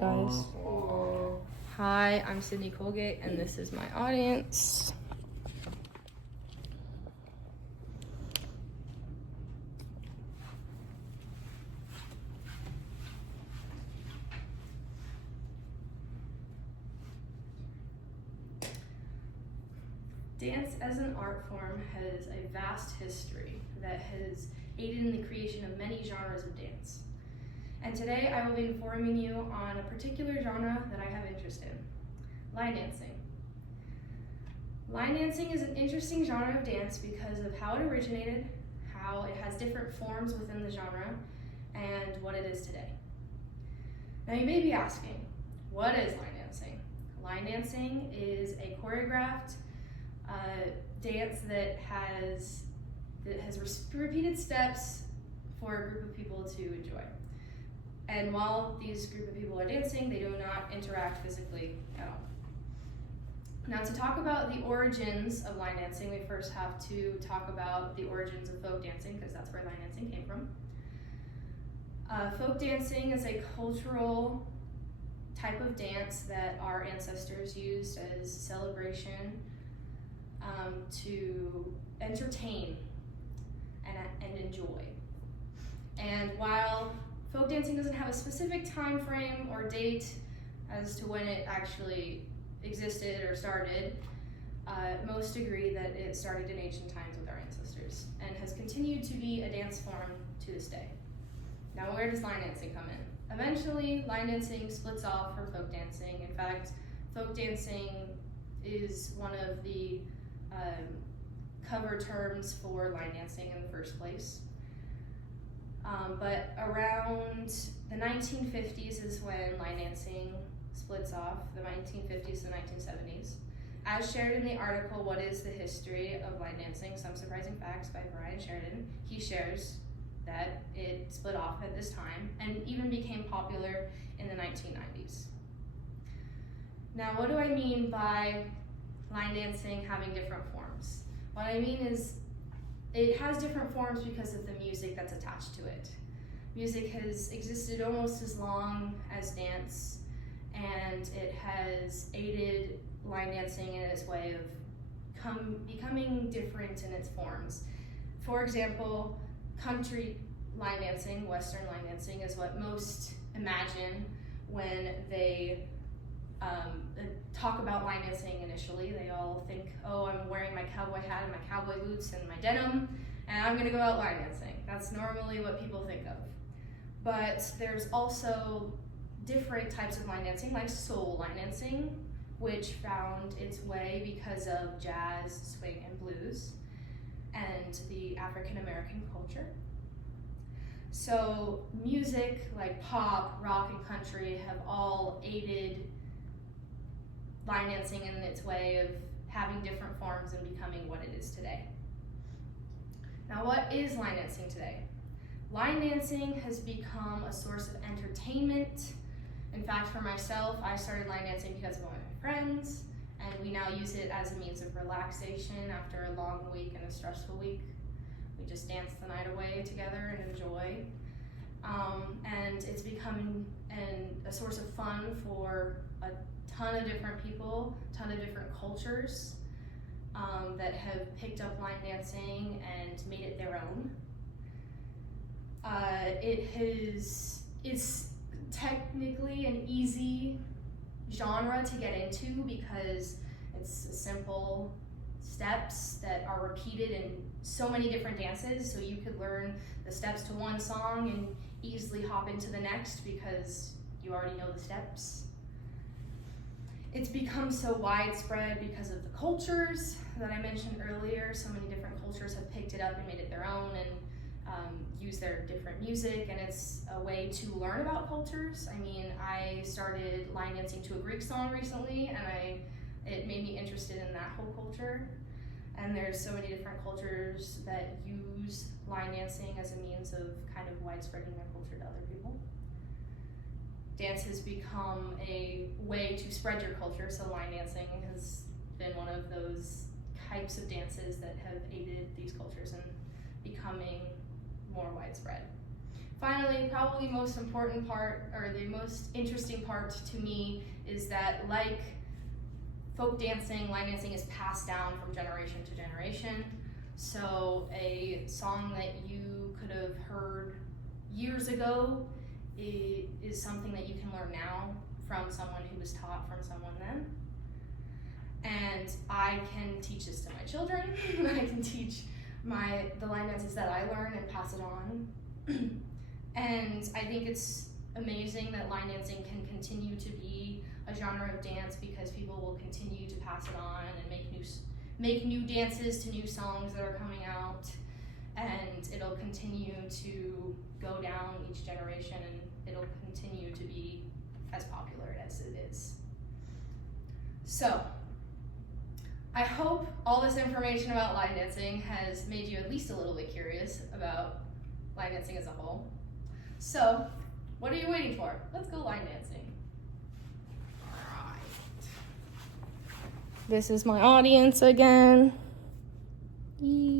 Guys. Hi, I'm Sydney Colgate, and this is my audience. Dance as an art form has a vast history that has aided in the creation of many genres of dance. And today I will be informing you on a particular genre that I have interest in, line dancing. Line dancing is an interesting genre of dance because of how it originated, how it has different forms within the genre, and what it is today. Now you may be asking, what is line dancing? Line dancing is a choreographed dance that has repeated steps for a group of people to enjoy. And while these group of people are dancing, they do not interact physically at all. Now, to talk about the origins of line dancing, we first have to talk about the origins of folk dancing, because that's where line dancing came from. Folk dancing is a cultural type of dance that our ancestors used as celebration to entertain and enjoy. And while folk dancing doesn't have a specific time frame or date as to when it actually existed or started, most agree that it started in ancient times with our ancestors and has continued to be a dance form to this day. Now, where does line dancing come in? Eventually, line dancing splits off from folk dancing. In fact, folk dancing is one of the cover terms for line dancing in the first place. But around the 1950s is when line dancing splits off, the 1950s to 1970s. As shared in the article, What is the History of Line Dancing? Some Surprising Facts by Brian Sheridan, he shares that it split off at this time and even became popular in the 1990s. Now, what do I mean by line dancing having different forms? What I mean is it has different forms because of the music that's attached to it. Music has existed almost as long as dance, and it has aided line dancing in its way of becoming different in its forms. For example, country line dancing, Western line dancing, is what most imagine when they talk about line dancing initially. They all think, oh, I'm wearing my cowboy hat and my cowboy boots and my denim, and I'm gonna go out line dancing. That's normally what people think of. But there's also different types of line dancing, like soul line dancing, which found its way because of jazz, swing, and blues, and the African American culture. So music like pop, rock, and country have all aided line dancing in its way of having different forms and becoming what it is today. Now, what is line dancing today? Line dancing has become a source of entertainment. In fact, for myself, I started line dancing because of one of my friends, and we now use it as a means of relaxation after a long week and a stressful week. We just dance the night away together and enjoy. And it's become a source of fun for a ton of different people, a ton of different cultures that have picked up line dancing and made it their own. It's technically an easy genre to get into because it's simple steps that are repeated in so many different dances, so you could learn the steps to one song and easily hop into the next because you already know the steps. It's become so widespread because of the cultures that I mentioned earlier. So many different cultures have picked it up and made it their own and use their different music, and it's a way to learn about cultures. I mean, I started line dancing to a Greek song recently, and it made me interested in that whole culture. And there's so many different cultures that use line dancing as a means of kind of widespreading their culture to other people. Dance has become a way to spread your culture, so line dancing has been one of those types of dances that have aided these cultures in becoming more widespread. Finally, probably most important part, or the most interesting part to me, is that like folk dancing, line dancing is passed down from generation to generation. So a song that you could have heard years ago is something that you can learn now from someone who was taught from someone then. And I can teach this to my children. I can teach the line dances that I learn and pass it on. And I think it's amazing that line dancing can continue to be a genre of dance because people will continue to pass it on and make new dances to new songs that are coming out, and it'll continue to go down each generation, and it'll continue to be as popular as it is. So I hope all this information about line dancing has made you at least a little bit curious about line dancing as a whole. So what are you waiting for? Let's go line dancing. This is my audience again. Yee.